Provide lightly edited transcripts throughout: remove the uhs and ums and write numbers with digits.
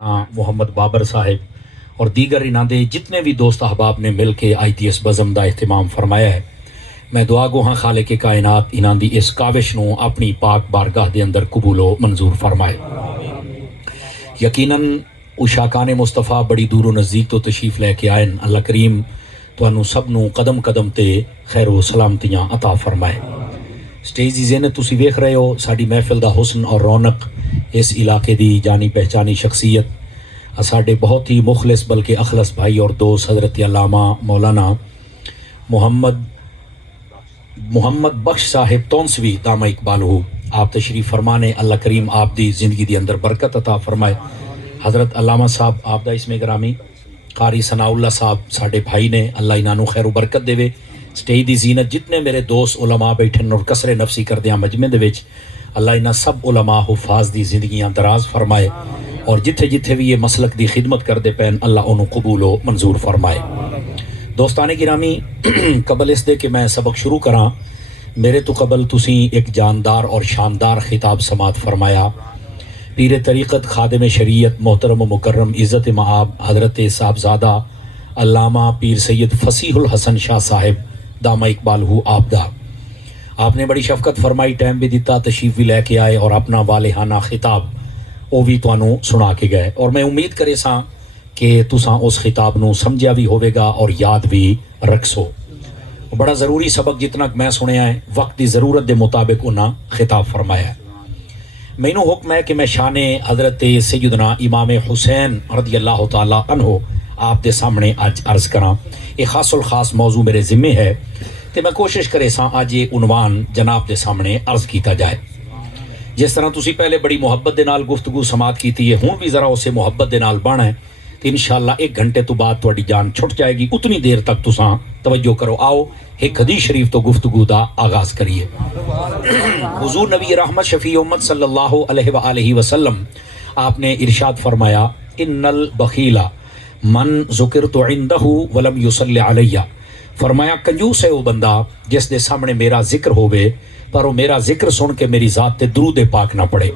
محمد بابر صاحب اور دیگر انادے جتنے بھی دوست احباب نے مل کے ITS بزم دا اہتمام فرمایا ہے، میں دعا گو ہاں خالق کائنات انہاں دی اس کاوش نو اپنی پاک بارگاہ دے اندر قبول و منظور فرمائے۔ یقیناً اشاکان مصطفیٰ بڑی دور و نزدیک تو تشریف لے کے آئن، اللہ کریم تانوں سب نو قدم قدم تے خیر و سلامتیاں عطا فرمائے۔ سٹیج دی زینت تسی ویکھ رہے ہو، ساڈی محفل دا حسن اور رونق اس علاقے دی جانی پہچانی شخصیت ساڈے بہت ہی مخلص بلکہ اخلص بھائی اور دوست حضرت علامہ مولانا محمد بخش صاحب تونسوی دامہ اقبالہ آپ تشریف فرمانے، اللہ کریم آپ دی زندگی دی اندر برکت عطا فرمائے۔ حضرت علامہ صاحب آپ دا اسم گرامی قاری ثناء اللہ صاحب ساڈے بھائی نے، اللہ انہاں نو خیر و برکت دے۔ سٹیج دی زینت جتنے میرے دوست علماء بیٹھن اور کسر نفسی کردیاں مجمع دے وچ، اللہ انہاں سب علماء حفاظ دی زندگیاں دراز فرمائے، اور جتھے جتھے بھی یہ مسلک دی خدمت کردے پین اللہ انہوں قبول و منظور فرمائے۔ دوستان گرامی، قبل اس دے کہ میں سبق شروع کراں، میرے تو قبل تسی ایک جاندار اور شاندار خطاب سماعت فرمایا۔ پیر طریقت خادم شریعت محترم و مکرم عزت مآب حضرت صاحبزادہ علامہ پیر سید فصیح الحسن شاہ صاحب دامہ اقبالہ آپ دا، آپ نے بڑی شفقت فرمائی، ٹائم بھی دیتا، تشریف بھی لے کے آئے اور اپنا والہانہ خطاب وہ بھی توانوں سنا کے گئے، اور میں امید کرے ساں کہ تساں اس خطاب نو سمجھا بھی ہوئے گا اور یاد بھی رکھسو۔ بڑا ضروری سبق جتنا میں سنیا ہے، وقت دی ضرورت دے مطابق انہاں خطاب فرمایا ہے۔ مینوں حکم ہے کہ میں شان حضرت سیدنا امام حسین رضی اللہ تعالی عنہ آپ دے سامنے آج عرض کراں۔ ایک خاص الخاص موضوع میرے ذمے ہے تے میں کوشش کرے ساں آج یہ عنوان جناب دے سامنے عرض کیتا جائے۔ جس طرح تسی پہلے بڑی محبت دے نال گفتگو سماعت کیتی ہے، ہوں بھی ذرا اسے محبت دے نال بانا ہے تو انشاءاللہ 1 گھنٹے تو بعد تہاڈی جان چھٹ جائے گی، اتنی دیر تک تساں توجہ کرو۔ آؤ ایک حدیث شریف تو گفتگو دا آغاز کریے۔ حضور نبی رحمت شفیع امت صلی اللہ علیہ وآلہ وسلم آپ نے ارشاد فرمایا، ان البخیل من ذکرت عنده ولم یصلی علیہ، فرمایا کنجوس ہے وہ بندہ جس دے سامنے میرا ذکر ہوئے پر وہ میرا ذکر سن کے میری ذات تے درود پاک نہ پڑے۔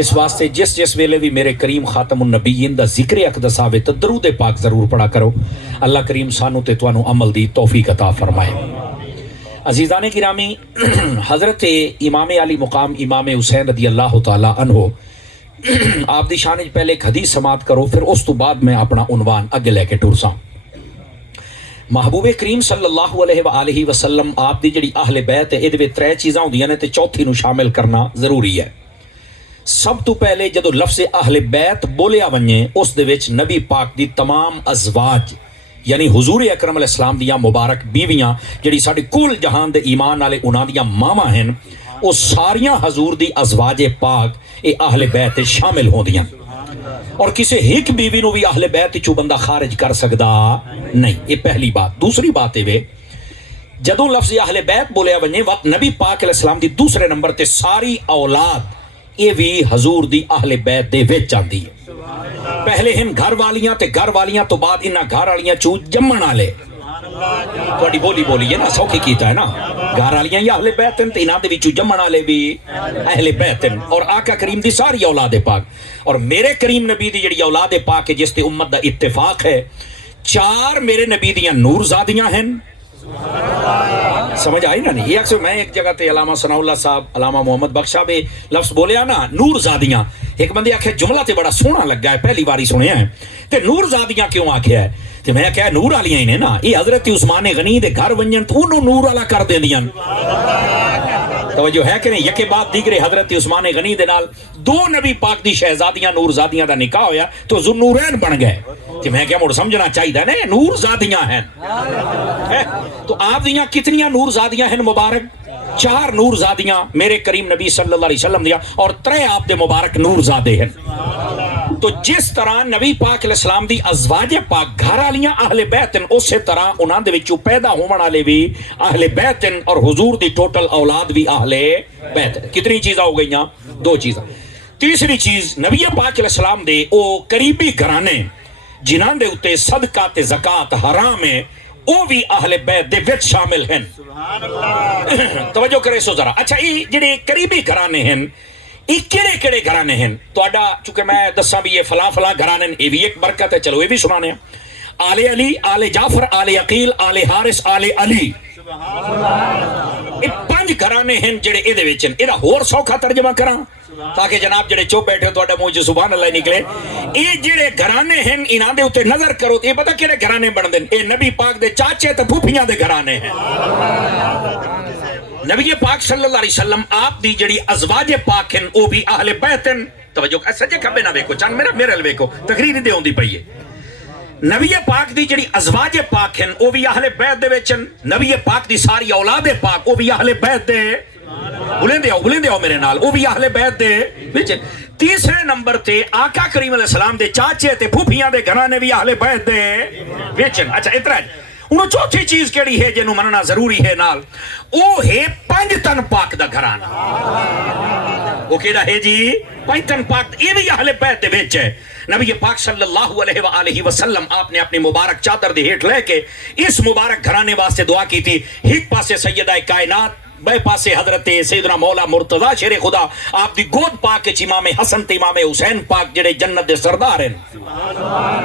اس واسطے جس ویلے بھی میرے کریم خاتم النبیین دا ذکر اقدس آوے تو درود پاک ضرور پڑھا کرو۔ اللہ کریم سانو تے توانو عمل دی توفیق عطا فرمائے۔ عزیزان گرامی، حضرت امام علی مقام امام حسین رضی اللہ تعالی عنہ آپ دی شان پہلے ایک حدیث سماعت کرو، پھر اس تو بعد میں اپنا عنوان اگے لے کے ٹرساں۔ محبوب کریم صلی اللہ علیہ وآلہ وسلم آپ دی جڑی اہل بیت ہے، یہ 3 چیزاں ہوندیاں نے تے چوتھی نو شامل کرنا ضروری ہے۔ سب تو پہلے جدو لفظ اہل بیت بولیا ونجے، اس دے وچ نبی پاک دی تمام ازواج یعنی حضور اکرم علیہ السلام دیاں مبارک بیویاں جڑی ساڈے کل جہان دے ایمان والے انہاں دیاں ماواں ہیں، وہ ساریاں حضور دی ازواج پاک اے اہل بیت شامل ہوندیاں، اور کسی ایک بیوی نو بھی اہل بیت چو بندہ خارج کر سکدا نہیں۔ یہ پہلی بات۔ دوسری بات ہے جدو لفظ اہل بیت بولیا ونجے وقت نبی پاک علیہ السلام دی دوسرے نمبر تے ساری اولاد یہ بھی حضور دی اہل بیت دے وچ آندی ہے۔ پہلے ہن گھر والیاں تے گھر والیاں تو بعد انہاں گھر والیاں چو جمن والے، تھوڑی بولی ہے نا، سوکھی کیتا ہے نا، گھر والیاں یا اہل بیت ہیں تے انہاں دے وچوں جمن والے بھی اہل بیت ہیں، اور آقا کریم دی ساری اولاد پاک، اور میرے کریم نبی دی جڑی اولاد پاک ہے جس تے امت دا اتفاق ہے، 4 میرے نبی دیاں نور زادیاں ہیں۔ سمجھ آئی نا نہیں؟ یہ اکثر میں ایک جگہ تے علامہ ثناء اللہ صاحب علامہ محمد بخش صاحب لفظ بولیا نا نور زادیاں، ایک بندے آکھے جملہ تے بڑا سونا لگا ہے، پہلی باری سنیا ہے، تے نور زادیاں کیوں آکھیا ہے؟ تے میں کہا نور والیاں ہی نے نا، یہ حضرت عثمان غنی دے گھر ونجن تو انہوں نور والا کر دے دیاں۔ توجہ ہے کہ نہیں؟ یکے بعد دیگرے حضرت عثمان غنی دے نال 2 نبی پاک دی شہزادیاں نور زادیاں دا نکاح ہویا تو ذوالنورین بن گئے۔ کہ میں کیا مڑ سمجھنا چاہیے نا نور زادیاں ہیں، تو آپ دیاں کتنیاں نور زادیاں ہیں مبارک؟ 4 نور زادیاں میرے کریم نبی صلی اللہ علیہ وسلم دیا، اور 3 آپ دے مبارک نور زادے ہیں۔ تو جس طرح نبی پاک علیہ السلام دی ازواج پاک گھر والیاں اہل بیت ہیں، اسی طرح انہاں دے وچوں پیدا ہون والے بھی اہل بیت ہیں، اور حضور دی ٹوٹل اولاد بھی اہل بیت ہیں۔ کتنی چیزاں ہو گئیاں؟ 2 چیزاں۔ تیسری چیز، نبی پاک علیہ السلام دے او قریبی گھرانے جنہاں دے اتے صدقہ تے زکاة حرام ہے، وہ بھی اہل بیت دے وچ شامل ہیں۔ توجہ کرے سو ذرا۔ اچھا یہ جڑے قریبی گھرانے ہیں، یہ کہڑے کہڑے گھرانے ہیں تہاڈا چونکہ میں دساں بھی یہ فلاں فلاں گھرانے یہ بھی ایک برکت ہے چلو یہ بھی سنانے آل علی آل جعفر آل عقیل آل حارث آل علی یہ 5 گھرانے ہیں جڑے اے دے وچ ہیں ایدا ہور سوکھا ترجمہ کراں تاکہ جناب جڑے چپ بیٹھے ہو تہاڈے منہ چ سبحان اللہ نکلے اے جڑے گھرانے ہیں انہاں دے اوتے نظر کرو تے پتہ کہڑے گھرانے بن دے اے نبی پاک دے چاچے تے پھوپھیاں دے گھرانے ہیں نبی پاک صلی اللہ علیہ وسلم آپ دی جڑی ازواج پاک ہیں او بھی اہل بیت ہیں توجہ سجے کھبے نہ ویکھو چن میرے ال ویکھو تقریر دے ہوندی پئی ہے نبی پاک دی جڑی ازواج پاک ہیں او بھی اہل بیت دے وچ ہیں نبی پاک دی ساری اولاد پاک او بھی اہل بیت دے بلندے ہو میرے نال او بھی اہل بیت دے وچ تیسرے نمبر تے آقا کریم علیہ السلام دے چاچے تے پھوپھیاں دے گھرانے بھی اہل بیت دے وچ اچھا اتنا انہوں چوتھی چیز کیڑی ہے جنہوں مننا ضروری ہے نال او ہے 5 تن پاک دا گھرانہ وہ کیڑا ہے جی 5 تن پاک یہ بھی اہل بیت دے وچ ہے نبی پاک صلی اللہ علیہ وآلہ وسلم آپ نے اپنی مبارک چادر دے ہیٹھ لے کے اس مبارک گھرانے واسطے دعا کی تھی ایک پاسے سیدہ کائنات بے پاسے حضرت سیدنا مولا مرتضی شیر خدا آپ دی گود پاک امام حسن تے امام حسین پاک جڑے جنت دے سردار ہیں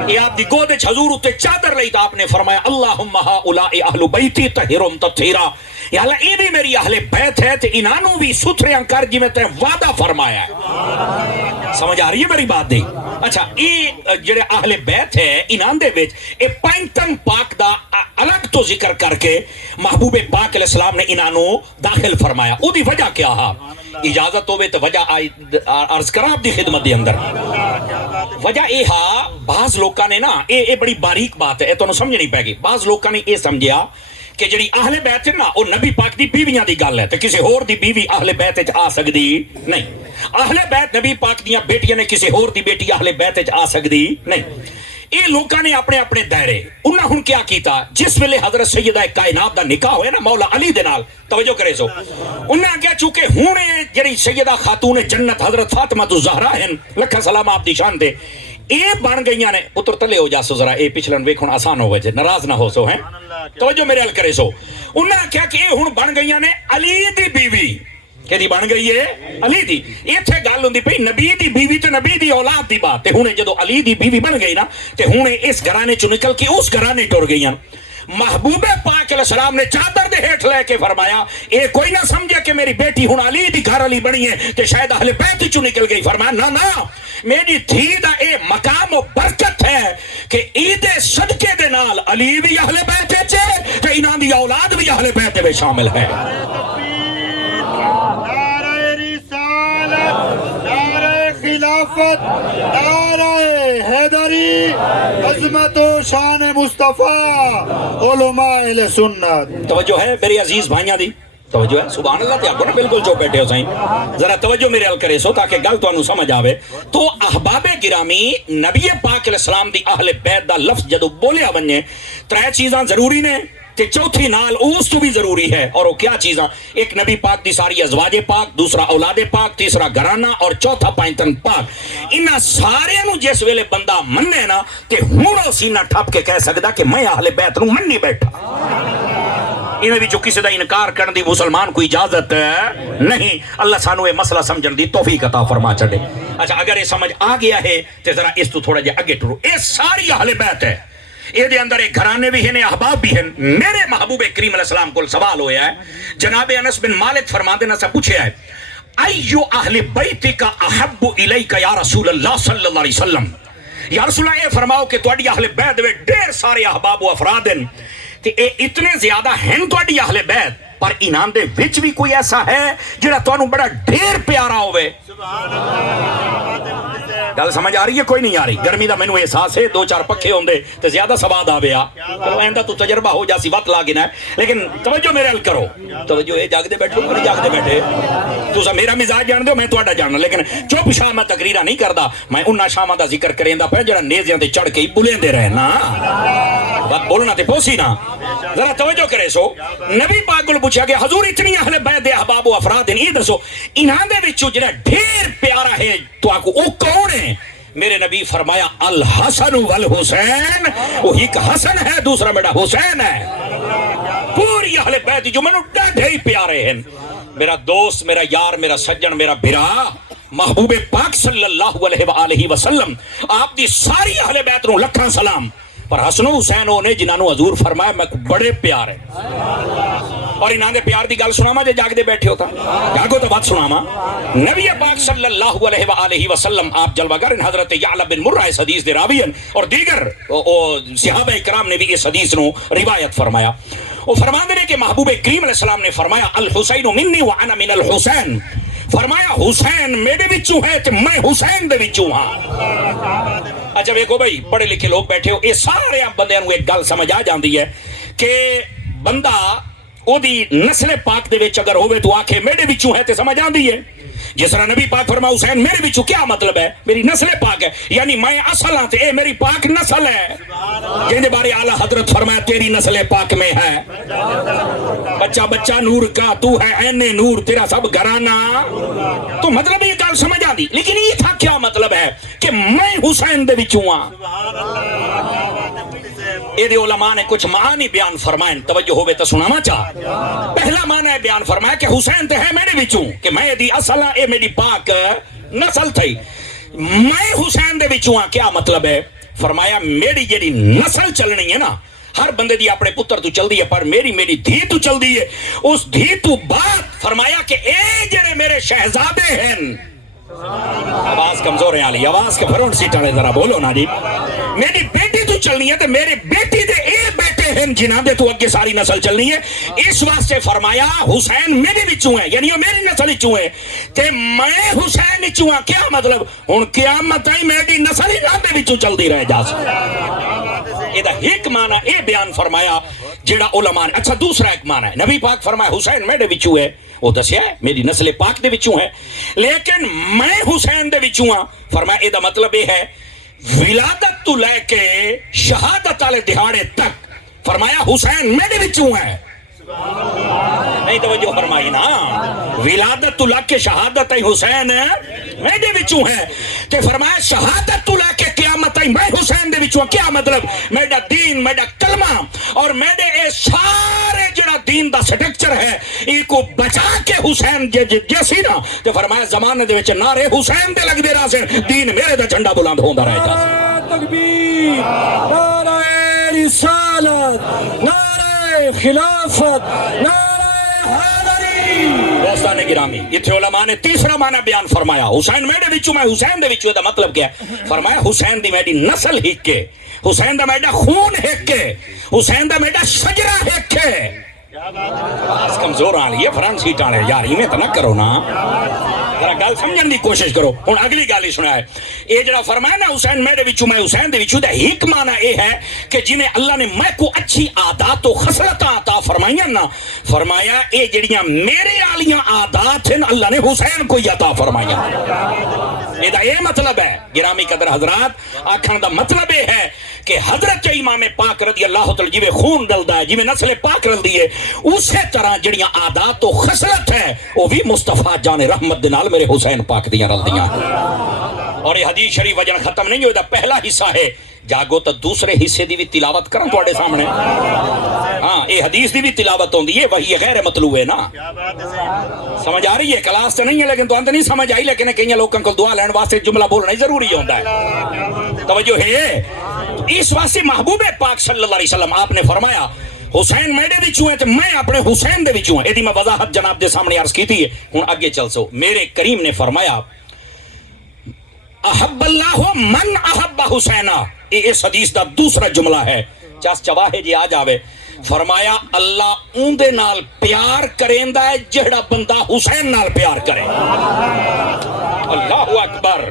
یہ آپ دی گود حضور اتے چادر لئی تا آپ نے فرمایا اللہم ہؤلاء اہل بیتی طہرہم تطہیرا یا اللہ یہ بھی میری اہل بیت ہے تے انہوں بھی ستھریاں کر جی میں تے وعدہ فرمایا ہے سمجھ آ رہی ہے میری بات دی اچھا یہ جڑے اہل بیت ہے انہاں دے وچ اے 5 تن پاک دا الگ تو ذکر کر کے محبوب پاک علیہ السلام نے انہوں داخل فرمایا او دی وجہ کیا ہا اجازت ہوئے تو وجہ عرض کرا آپ دی خدمت دی اندر وجہ اے ہا بعض لوکاں نے نا اے بڑی باریک بات ہے اے تو سمجھ نہیں پائے گی بعض لوکاں نے اے سمجھیا کہ جڑی اہل بیت ہے نا وہ نبی پاک دی بیویاں دی گل ہے تے کسی ہور دی بیوی اہل بیت وچ آ سکدی نہیں اہل بیت نبی پاک دیاں بیٹیاں نے کسی ہور دی بیٹی اہل بیت وچ آ سکدی نہیں یہ لوگوں نے اپنے اپنے دائرے انہاں ہن کیا کیتا جس ویلے حضرت سیدہ کائنات دا نکاح ہویا نا مولا علی دے نال توجہ کرے سو انہاں کیا چونکہ ہن جڑی سیدہ خاتون جنت حضرت فاطمہ الزہرا ہیں لکھا سلام آپ دی شان تے اے بن گئیاں نے پتر تلے ہو جا سو ذرا اے پچھلن ویکھن آسان ہو وجے ناراض نہ ہو سو ہیں توجہ میرے ال کرے سو انہاں کیا کہ اے ہن بن گئیاں نے علی دی بیوی کہ دی بن گئی ہے علی دی ایتھے گل ہوندی پئی نبی دی بیوی تے نبی دی اولاد دی بات تے ہن جدو علی دی بیوی بن گئی نا تے ہن اس گھرانے چوں نکل کے اس گھرانے ٹر گئیاں محبوب پاک علیہ السلام نے چادر دے ہیٹھ لے کے فرمایا اے کوئی نہ سمجھے کہ میری بیٹی ہن علی دی گھر علی بنی ہے تے شاید اہل بیت چوں نکل گئی فرمایا نہ نہ میری دھی دا اے مقام و برکت ہے کہ عید صدقے دے نال علی بھی اہل بیت وچ ہے تے انہاں دی اولاد بھی اہل بیت وچ شامل ہے خلافت نعرہ حیدری عظمت و شان مصطفیٰ علماء اہل سنت توجہ ہے میری عزیز بھائیاں دی توجہ ہے سبحان اللہ تے آپ بالکل جو بیٹھے ہو سائیں ذرا توجہ میرے ال کرے سو تاکہ گل تانوں سمجھ آوے تو احباب گرامی نبی پاک علیہ السلام دی اہل بیت دا لفظ جدو بولیا ونجے 3 چیزاں ضروری نے تے چوتھی نال اس تو بھی ضروری ہے اور وہ کیا چیزاں ایک نبی پاک دی ساری ازواج پاک دوسرا اولاد پاک تیسرا گھرانہ اور چوتھا 5 تن پاک انہاں سارے نو جس ویلے بندہ مننے نا تے ہن سینہ ٹھپ کے کہہ سکدا کہ میں اہل بیت نو مننی بیٹھا انہاں وچوں کسی دا انکار کرن دی مسلمان کو اجازت نہیں اللہ سانو یہ مسئلہ سمجھن دی توفیق عطا فرما چھڑے اچھا اگر یہ سمجھ آ گیا ہے تے ذرا اس تو تھوڑا جے اگے ٹرو اے ساری اہل بیت ہے یہ دے اندر ایک گھرانے بھی ہیں احباب بھی ہیں میرے محبوب کریم علیہ السلام کو سوال ہویا ہے جناب انس بن مالک فرماتے ہیں سے پوچھے ہے ایو اہل بیت کا احب الیک یا رسول اللہ صلی اللہ علیہ وسلم یا رسول اللہ یہ فرماؤ کہ تواڈی اہل بیت میں ڈیر سارے احباب و افراد ہیں تے اے اتنے زیادہ ہیں تواڈی اہل بیت پر انہاں دے وچ بھی کوئی ایسا ہے جڑا تانوں بڑا ڈھیر پیارا ہوئے سبحان اللہ گل سمجھ آ رہی ہے کوئی نہیں آ رہی گرمی دا مینوں احساس ہے 2-4 پکھے ہوندے تے زیادہ سواد آویا چلو ایندا تو تجربہ ہو جاسی وقت لاگنا ہے لیکن توجہ میرے ال کرو توجہ اے جاگدے بیٹھو کہ نہیں جاگدے بیٹھے تساں میرا مزاج جان دیو میں تہاڈا جاننا لیکن چپ شام میں تقریراں نہیں کردا میں انہاں شاماں دا ذکر کریندا پیا جڑا نیزیاں تے چڑھ کے ہی بولیندے رہے نا بات بولنا تے پوسی نا ذرا توجہ کرے سو نبی پاک کو پوچھا کہ حضور اتنی اہل بیت دے احباب و افراد ہیں یہ دسو انہاں دے وچوں جڑا ڈھیر پیارا ہے تو آکو او کون ہے میرے نبی فرمایا الحسن والحسین وہ ایک حسن ہے دوسرا بیٹا حسین ہے پوری اہل بیت جو منو ڈاڈھے ہی پیارے ہیں میرا دوست میرا یار میرا سجن میرا بھرا محبوب پاک صلی اللہ علیہ وآلہ وسلم آپ دی ساری اہل بیت نو لکھاں سلام پر حسن و حسین ہونے جنہاں نو حضور فرمایا میں بڑے پیار ہے اور انہاں دے پیار دی گل سناواں جے جاگ دے بیٹھے ہوتا جاگو تو بات سناواں نبی پاک صلی اللہ علیہ وآلہ وسلم آپ جلوہ گر حضرت یعلا بن مرہ اس حدیث دے راوین اور دیگر صحابہ اکرام نے بھی اس حدیث نو روایت فرمایا وہ فرماندے نے کہ محبوب کریم علیہ السلام نے فرمایا الحسین منی وانا من الحسین فرمایا حسین میرے وچوں ہے تے میں حسین دے وچوں ہاں اچھا دیکھو بھائی پڑھے لکھے لوگ بیٹھے ہو یہ سارے بندیاں نو ایک گل سمجھ آ جاندی ہے کہ بندہ او دی نسل پاک دے وچ اگر ہوئے تو آکھے میرے وچوں ہے تے سمجھ آندی ہے جس طرح نبی پاک فرما حسین میرے وچوں کیا مطلب ہے میری نسل پاک ہے یعنی میں اصل ہاں تے اے میری پاک نسل ہے جن دے بارے اعلیٰ حضرت فرمایا تیری نسل پاک میں ہے بچہ بچہ نور کا تو ہے عین نور تیرا سب گھرانہ تو مطلب یہ گل سمجھ آندی لیکن یہ تھا کیا مطلب ہے کہ میں حسین دے وچوں ہاں اے دے علماء نے کچھ معنی بیان فرمائیں توجہ ہوئے تو سناما چاہ پہلا معنی ہے بیان فرمایا کہ حسین تے ہے میرے وچوں کہ میں دی اصل ہاں اے میری پاک نسل تھی میں حسین دے وچوں ہاں کیا مطلب ہے فرمایا میری جیڑی نسل چلنی ہے نا ہر بندے دی اپنے پتر تو چل دی ہے پر میری دھی تو چل دی ہے اس دھی تو بعد فرمایا کہ اے جڑے میرے شہزادے ہیں آواز کمزور ہے علی آواز کے فرونٹ سیٹ والے ذرا بولو نا جی میری بیٹی تو چلنی ہے تے میری بیٹی دے اے بیٹے ہیں جنہاں دے تو اگے ساری نسل چلنی ہے اس واسطے فرمایا حسین میرے وچوں ہے یعنی وہ میری نسل وچوں ہے تے میں حسین وچوں ہاں کیا مطلب ہن قیامت تائیں میری نسل ہی نہ دے وچوں چلدی رہ جا اے دا ایک معنی اے بیان فرمایا جڑا علماء نے اچھا دوسرا ایک معنی ہے نبی پاک فرمایا حسین میرے وچوں ہے وہ دسیا ہے میری نسل پاک دے وچوں ہے لیکن میں حسین دے وچوں ہاں فرمایا اے دا مطلب یہ ہے ولادت تو لے کے شہادت والے دہاڑے تک فرمایا حسین میرے وچوں ہے نہیں توجہ فرمائی نا ولادت تو لے کے شہادت حسین میرے وچوں ہے تے فرمایا شہادت تو لے کے قیامت میں حسین دے وچوں کیا مطلب میرا دین میرا کلمہ اور میرے اے سارے جڑا دین دا سٹرکچر ہے ای کو بچا کے حسین جیسی نا تے فرمایا زمانے دے وچ نعرے حسین دے لگ دے رہا سے دین میرے دا جھنڈا بلند ہوندا رہے گا تکبیر نعرہ رسالت نعرہ خلافت نعرہ حیدری دوستان گرامی اتھے علماء نے تیسرا معنی بیان فرمایا حسین میرے وچوں میں حسین دے وچوں دا مطلب کیا ہے فرمایا حسین دی میری نسل ہک کے حسین دا میرا خون ہک کے حسین دا میرا شجرہ ہک کے آواز کمزور آ رہی ہے فرنٹ سیٹ آنے یار میں تو نہ کرو نا ذرا گل سمجھن دی کوشش کرو ہن اگلی گل ہی سنا ہے اے جڑا فرمایا نا حسین میرے وچوں میں حسین دے وچوں دا ایک معنی اے ہے کہ جنہیں اللہ نے میں کو اچھی عادات و خصلتاں عطا فرمائیاں نا فرمایا اے جڑیاں میرے والیاں عادات ہیں اللہ نے حسین کو عطا فرمائیاں اے دا اے مطلب ہے گرامی قدر حضرات آکھن دا مطلب اے ہے کہ حضرت امام پاک رضی اللہ تعالی جویں خون ڈلدا ہے جویں نسل پاک رلدی ہے اسی طرح جڑیاں عادات و خصلت ہے وہ بھی مصطفیٰ جان رحمت دے نال میرے حسین پاک دیاں رلدیاں اور یہ حدیث شریف وجن ختم نہیں ہوتا پہلا حصہ ہے جاگو تو دوسرے حصے دی بھی تلاوت کرن تواڈے سامنے ہاں یہ حدیث دی بھی تلاوت ہوندی ہے وہی غیر مطلوب ہے نا سمجھ آ رہی ہے کلاس تو نہیں ہے لیکن تو انت نہیں سمجھ آئی لیکن کئی لوگوں کو دعا لین واسطے جملہ بولنا ہی ضروری ہوتا ہے توجہ ہے اس واسطے محبوب پاک صلی اللہ علیہ وسلم آپ نے فرمایا حسین میرے وچوں ہے تے میں اپنے حسین دے وچوں ہوں ایدی میں وضاحت جناب دے سامنے عرض کی تھی ہن اگے چل سو میرے کریم نے فرمایا احب اللہ من احب حسینہ یہ اس حدیث دا دوسرا جملہ ہے چاس چواہے جی آ جاوے فرمایا اللہ اون دے نال پیار کریندا ہے جہڑا بندہ حسین نال پیار کرے اللہ اکبر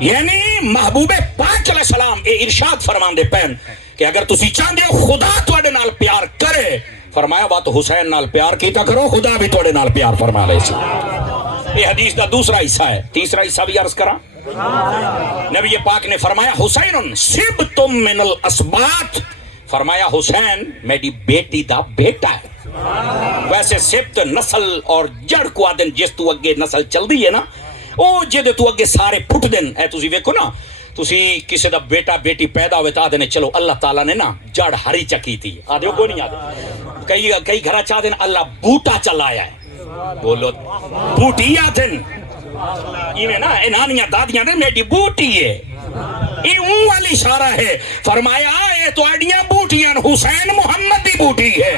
یعنی محبوب پاک علیہ السلام اے ارشاد فرماندے پین کہ اگر تسی چاہندے ہو خدا تواڈے نال پیار کرے فرمایا بات حسین نال پیار کیتا کرو خدا بھی تواڈے نال پیار فرما لے سی یہ حدیث دا دوسرا حصہ ہے تیسرا حصہ بھی عرض کراں نبی پاک نے فرمایا حسین سبتم من الاسبات فرمایا حسین میری بیٹی دا بیٹا ہے ویسے سبت نسل اور جڑ کو آدن جس تو اگے نسل چل دی ہے نا او جے تو اگے سارے پھٹ دن اے تسی ویکھو نا تسی کسی دا بیٹا بیٹی پیدا ہوئے تا دینے چلو اللہ تعالیٰ نے نا جڑ ہری چکی تھی آدھے کو نہیں آدھے کئی گھرہ چاہ دین اللہ بوٹا چلایا ہے بولو بوٹی آدھن یہ نا نانیاں دادیاں نے میری بوٹی ہے یہ اون والی اشارہ ہے فرمایا یہ تو اڈیاں بوٹیاں حسین محمد دی بوٹی ہے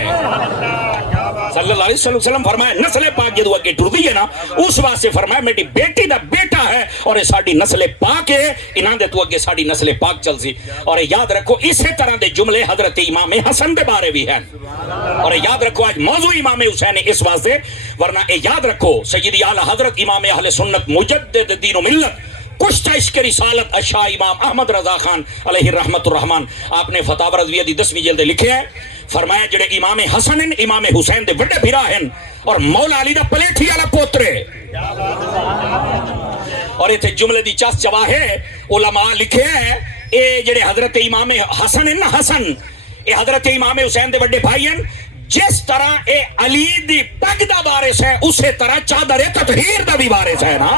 صلی اللہ علیہ وسلم فرمایا نسل پاک جدو اگے ٹردی ہے نا اس واسطے فرمایا میری بیٹی دا بیٹا ہے اور یہ ساڈی نسل پاک ہے انہاں دے تو اگے ساڈی نسل پاک چل سی اور یاد رکھو اسی طرح دے جملے حضرت امام حسن دے بارے بھی ہیں اور یاد رکھو آج موضوع امام حسین اس واسطے ورنہ یاد رکھو سیدی اعلی حضرت امام اہل سنت مجدد دین و ملت کشتہ عشق رسالت اشاہ امام احمد رضا خان علیہ رحمت الرحمن آپ نے فتاوی رضویہ دی 10ویں جلد لکھے ہے فرمایا جڑے امام حسن ہیں امام حسین دے بڑے بھرا ہیں اور مولا علی دا پلیٹھی والا پوترے اور یہ جملے دی چاس چوا ہے علماء لکھے ہیں اے جڑے حضرت امام حسن ہیں نا حسن اے حضرت امام حسین دے بڑے بھائی ہیں جس طرح اے علی دی پگ دا وارث ہے اسی طرح چادر تطہیر دا بھی وارث ہے نا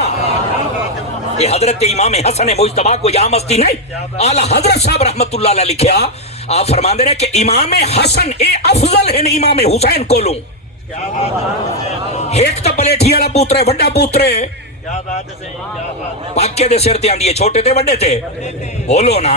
یہ حضرت امام حسن مجتبی کو یہاں مستی نہیں اعلی حضرت صاحب رحمت اللہ علیہ لکھیا آپ فرمان دے رہے کہ امام حسن اے افضل ہے امام حسین کو لوں ایک تا پلیٹھی والا پوترے وڈا پوترے پاکے دے سر تے آندی ہے چھوٹے تے وڈے تے بولو نا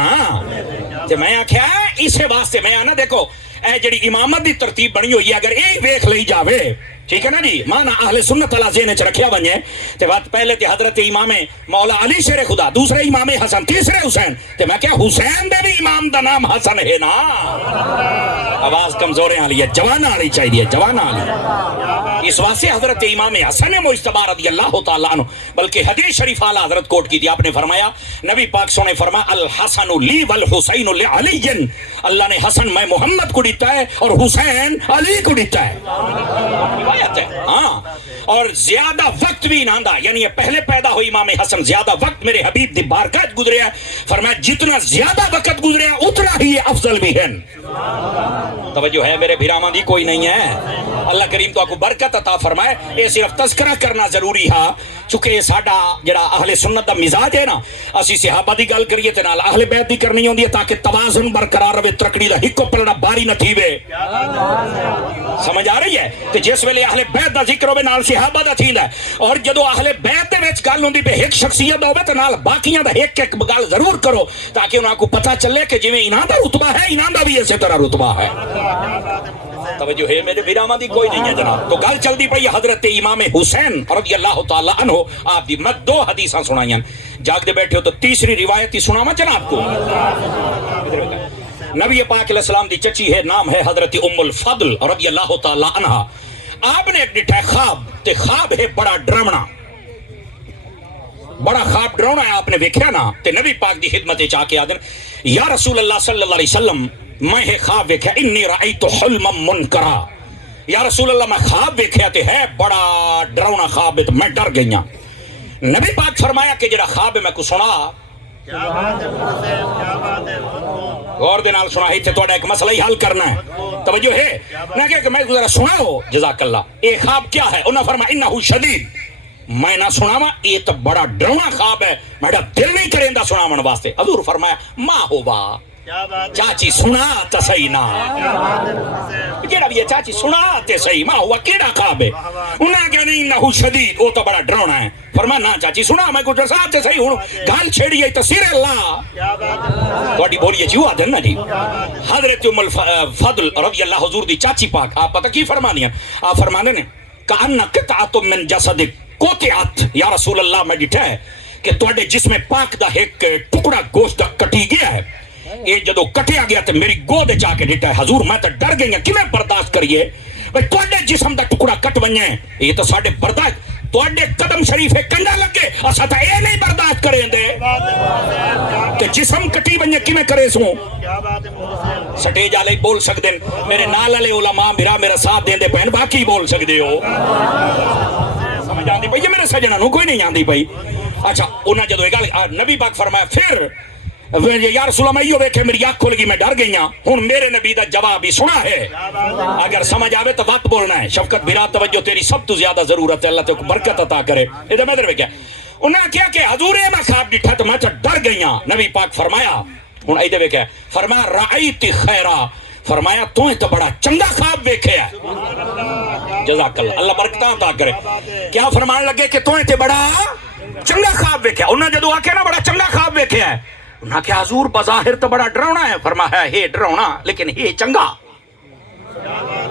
تے میں آکھیا اسے واسطے میں آنا دیکھو اے جڑی امامت دی ترتیب بنی ہوئی ہے اگر اے ویکھ لئی جاوے ٹھیک ہے نا جی مانا اہل سنت اللہ ذہن چ رکھیا بنے تے بات پہلے تے حضرت امام مولا علی شیر خدا دوسرے امام حسن تیسرے حسین تے میں کیا حسین دے بھی امام دا نام حسن ہے نا آواز کمزوریں والی ہے جوانا والی چاہیے جوانا والی اس واسطے حضرت امام حسن مجتبی رضی اللہ تعالی عنہ بلکہ حدیث شریف اعلی حضرت کوٹ کی تھی آپ نے فرمایا نبی پاک سونے فرمایا الحسن لی والحسین لعلی اللہ نے حسن میں محمد کو دیتا ہے اور حسین علی کو دیتا ہے ہاں اور زیادہ وقت بھی نہ دا یعنی پہلے پیدا ہوئی امام حسن زیادہ وقت میرے حبیب دی بارگاہ گزریا فرمایا جتنا زیادہ وقت گزریا اتنا ہی افضل بھی ہے توجہ ہے میرے بھراواں دی کوئی نہیں ہے اللہ کریم تو آپ کو برکت عطا فرمائے یہ صرف تذکرہ کرنا ضروری ہے چونکہ یہ ساڈا جڑا اہل سنت دا مزاج ہے نا اسی صحابہ دی گل کریے تے نال اہل بیت دی کرنی ہوندی ہے تاکہ توازن برقرار رہے ترکڑی دا ہکو پلڑا باری نہ تھیوے سمجھ آ رہی ہے تے جس ویلے اہل بیت دا ذکر ہوے نال صحابہ دا تھیندا ہے اور جدو اہل بیت دے وچ گل ہوندی پہ ایک شخصیت ہوے تے نال باقیاں دا ایک ایک گل ضرور کرو تاکہ انہاں کو پتہ چلے کہ جویں انہاں دا رتبہ ہے انہاں دا بھی اسی طرح رتبہ ہے توجہ ہے میرے بھراواں دی کوئی نہیں ہے جناب تو گل چلدی پئی حضرت امام حسین رضی اللہ تعالی عنہ آپ دی میں دو حدیثاں سنائیاں جاگ دے بیٹھے ہو تو تیسری روایت ہی سناواں جناب کو نبی پاک علیہ السلام دی چچی ہے نام ہے حضرت ام الفضل رضی اللہ تعالی عنہ آپ نے ایک ڈٹھا خواب تے خواب ہے بڑا ڈراونا بڑا خواب ڈراونا ہے آپ نے ویکھیا نا تے نبی پاک دی خدمت وچ آ کے آدن یا رسول اللہ صلی اللہ علیہ وسلم میں خواب ویکھیا انی رأیت حلما منکرا یا رسول اللہ میں خواب ویکھیا تے ہے بڑا ڈراونا خواب ہے تو میں ڈر گئی ہاں نبی پاک فرمایا کہ جڑا خواب ہے میں کو سنا غور دے نال سنا ہی تے تہاڈا ایک مسئلہ ہی حل کرنا ہے توجہ ہے نہ کہ میں ذرا سناؤ جزاک اللہ اے خواب کیا ہے انہاں فرمایا انہ شدید میں نہ سناواں یہ تو بڑا ڈراونا خواب ہے میرا دل نہیں کریندا سناون واسطے حضور فرمایا ما ہوا چاچی سنا تے صحیح نا جڑا بھی چاچی سنا تے صحیح ما ہوا کیڑا خواب ہے انہاں کہ نہیں نہ شدید وہ تو بڑا ڈراونا ہے فرمایا نا چاچی سنا میں کو دسا تے صحیح ہن گل چھیڑی ہے تے سر اللہ تواڈی بولیے جو آ دن نا جی حضرت ام الفضل رضی اللہ حضور دی چاچی پاک آپ پتہ کی فرمانیاں آپ فرمانے نے کأن قطعۃ من جسدک قطعت یا رسول اللہ میں ڈٹھا ہے کہ تواڈے جسم پاک دا ایک ٹکڑا گوشت کٹی گیا ہے یہ جدو کٹیا گیا تو میری گود جا کے ڈٹا ہے حضور میں تو ڈر گئی ہوں کیویں برداشت کریے بھئی تواڈے جسم دا ٹکڑا کٹ ونجے یہ تو ساڈے برداشت تواڈے قدم شریف کنڈا لگے اساں تے اے نہیں برداشت کریں دے کہ جسم کٹی ونجے کیویں کرے سو سٹیج والے بول سکدے میرے نال والے علماء میرا ساتھ دیندے پین باقی بول سکدے ہو سمجھ آندی پئی میرے سجنا نو کوئی نہیں آندی پئی اچھا انہاں جدو یہ گل نبی پاک فرمایا پھر یا رسول اللہ میں یہ ویکھے میری آنکھ کھل گئی میں ڈر گئی ہوں ہن میرے نبی دا جواب ہی سنا ہے اگر سمجھ آوے تو وقت بولنا ہے شفقت بھرا توجہ تیری سب تو زیادہ ضرورت ہے اللہ تے کو برکت عطا کرے ادھر میں ویکھیا انہاں کیا کہ حضور میں خواب ڈٹھا تو میں ڈر گئی ہوں نبی پاک فرمایا ہن ادھر ویکھیا فرمایا رأیت خیرا فرمایا تو تو بڑا چنگا خواب ویکھیا جزاک اللہ اللہ برکتاں عطا کرے کیا فرمان لگے کہ تو تے بڑا چنگا خواب ویکھیا انہاں جدو آکھیا نا بڑا چنگا خواب ویکھیا ہے انہاں کہا حضور بظاہر تو بڑا ڈراؤنا ہے فرمایا ہے ڈراؤنا لیکن ہے چنگا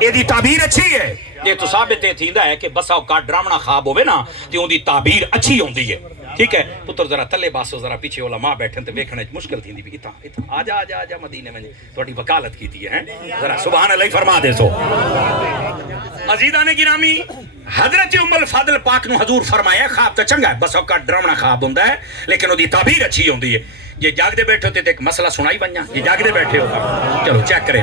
یہ دی تعبیر اچھی ہے یہ تو ثابت ہے تھیندا ہے کہ بسا اوقات ڈراؤنا خواب ہوئے نا تو ان دی تعبیر اچھی ہوندی ہے ٹھیک ہے پتر ذرا تلے باسو ذرا پیچھے علماء بیٹھن تے ویکھنے مشکل تھیندی بھی اتھاں آجا مدینے میں تہاڈی وکالت کیتی ہے ذرا سبحان اللہ فرما دے سو عزیزان گرامی حضرت ام الفضل پاک نو حضور فرمایا خواب تو چنگا ہے بس اوقات ڈراؤنا خواب ہوندا ہے لیکن اودی تعبیر اچھی ہوندی ہے جے جاگدے بیٹھے ہوتے تے ایک مسئلہ سنائی بنیا جے جاگدے بیٹھے ہوتا چلو چیک کریں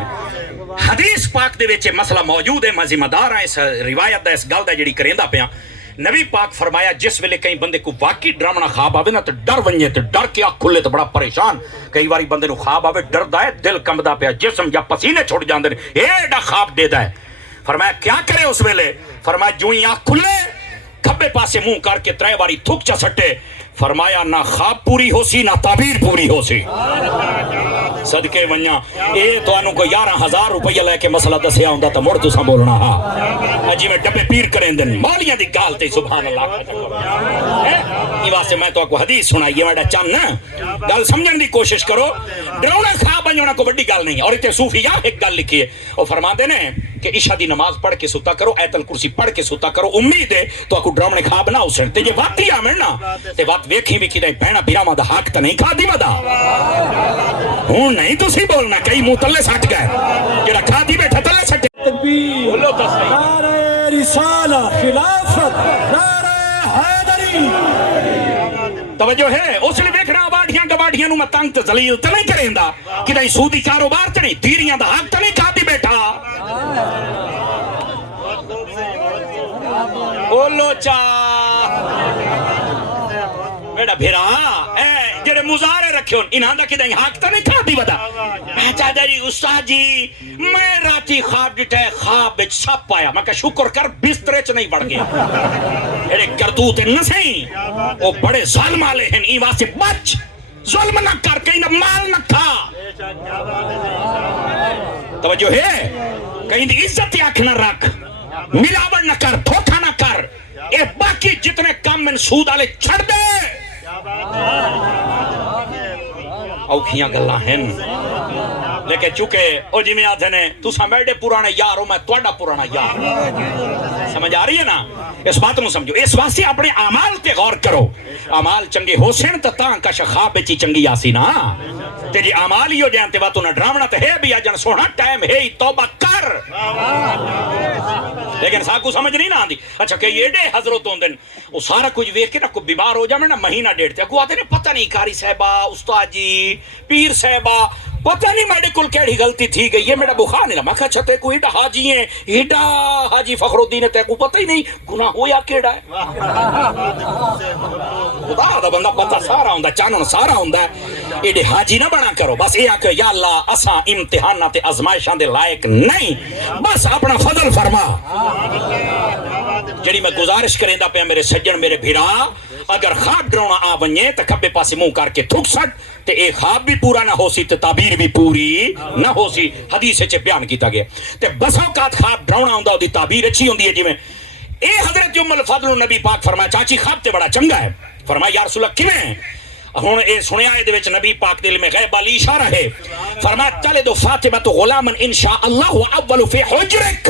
حدیث پاک دے وچ مسئلہ موجود ہے میں ذمہ دار ہاں اس روایت دا اس گل دا جڑی کریندا پیا نبی پاک فرمایا جس ویلے کئی بندے کو واقعی ڈراونا خواب آوے نا تو ڈر ونجے تو ڈر کے آنکھ کھلے تو بڑا پریشان کئی باری بندے نو خواب آوے ڈردا ہے دل کمبدا پیا جسم یا پسینے چھوڑ جاندے نے ایڈا خواب دیدا ہے فرمایا کیا کرے اس ویلے فرمایا جو ہی آنکھ کھلے کھبے پاسے منہ کر کے ترے باری تھک چا سٹے فرمایا نہ خواب پوری ہو سی نہ تعبیر پوری ہو سی صدقے ونیا اے تو انو کو 11,000 روپیہ لے کے مسئلہ دسیا ہوندا تا مڑ تساں بولنا ہاں اجی میں ڈبے پیر کریں دن مالیاں دی گال تے سبحان اللہ یہ واسطے میں تو آپ کو حدیث سنائی ہے میڈا چان نا گل سمجھن دی کوشش کرو ڈراؤنا خواب بننا کو بڑی گل نہیں اور اتنے صوفیاء ایک گل لکھی ہے وہ فرماتے ہیں کہ عشاء دی نماز پڑھ کے ستا کرو ایت الکرسی پڑھ کے ستا کرو امید ہے تو آپ کو ڈراؤنے خواب نہ اسن تے یہ وقت ہی آمن نا تے وقت ویکھی بھی کدھائی بہنا بیراما دا حق تا نہیں کھا دی ودا ہوں نہیں تو سی بولنا کئی منہ تلے سٹ گئے جڑا کھا دی بیٹھا تلے سٹ تکبیر بولو تو صحیح نعرہ رسالہ خلافت نعرہ حیدری توجہ ہے اس نے دیکھنا گواڑیاں نو میں تنگ تے ذلیل تے نہیں کریندا کدھائی سودی کاروبار تے نہیں دیریاں دا حق تے نہیں کھا دی بیٹھا بولو چا میرا بھیرا اے جڑے مظاہرے رکھے انہاں دا کدھائی حق تے نہیں کھا دی ودا چاہتا جی استاد جی میں راتی خواب ڈٹھے خواب وچ سپ آیا میں کہ شکر کر بسترے چ نہیں بڑھ گیا ایڑے کرتوت نہ سہیں وہ بڑے ظالم والے ہیں ای واسطے بچ ظلم نہ کر کہیں نہ مال نہ کھا توجہ ہے کہیں دی عزت آنکھ نہ رکھ ملاوٹ نہ کر دھوکا نہ کر اے باقی جتنے کام من سود والے چھڑ دے اوکھیاں گلاں ہیں لیکن چونکہ او جی میں آتے نے تو سمیڈے پرانے یار ہو میں توڑا پرانا یار سمجھ آ رہی ہے نا اس بات میں سمجھو اس واسطے اپنے اعمال تے غور کرو اعمال چنگے ہو سن تو تاں کا خواب بچی چنگی آسی نا تے جی اعمال ہی ہو جائیں تے باتوں نہ ڈرامنا تے ہے بھی آجن سونا ٹائم ہے ہی توبہ کر لیکن ساکو سمجھ نہیں نہ آندی اچھا کہ یہ ڈے حضرت ہوندن وہ سارا کچھ ویک کے نا کوئی بیمار ہو جائے نا مہینہ ڈیڑھ تے کو آتے نے پتہ نہیں کاری صاحبہ استاد جی پیر صاحبہ پتہ نہیں میرے کل کیڑی غلطی تھی گئی ہے میرا بخار نہیں رہا میں کہا اچھا تے کو ایڈا حاجی ہیں ایڈا حاجی فخر الدین ہے تے کو پتہ ہی نہیں گناہ ہو یا کیڑا ہے خدا دا بندہ پتہ سارا ہوندہ چانن سارا ہوندہ ہے ایڈے حاجی نہ بنا کرو بس یہ کہ یا اللہ اساں امتحانات تے آزمائشاں دے لائق نہیں بس اپنا فضل فرما جڑی میں گزارش کریں دا پہ میرے سجن میرے بھیرا اگر خواب ڈرونا آ ونجے تے کھبے پاسے منہ کر کے تھک سٹ تے ایک خواب بھی پورا نہ ہو سی تے تعبیر بھی پوری نہ ہو سی حدیث چ بیان کیتا گیا تے بس اوقات خواب ڈراؤنا ہوندا اودی تعبیر اچھی ہوندی ہے جویں اے حضرت ام الفضل نبی پاک فرمایا چاچی خواب تے بڑا چنگا ہے فرمایا یا رسول اللہ کیویں ہن اے سنیا اے دے وچ نبی پاک دل میں غیب والی اشارہ ہے فرمایا چلے دو فاطمہ تو غلاما انشاء اللہ اول فی حجرک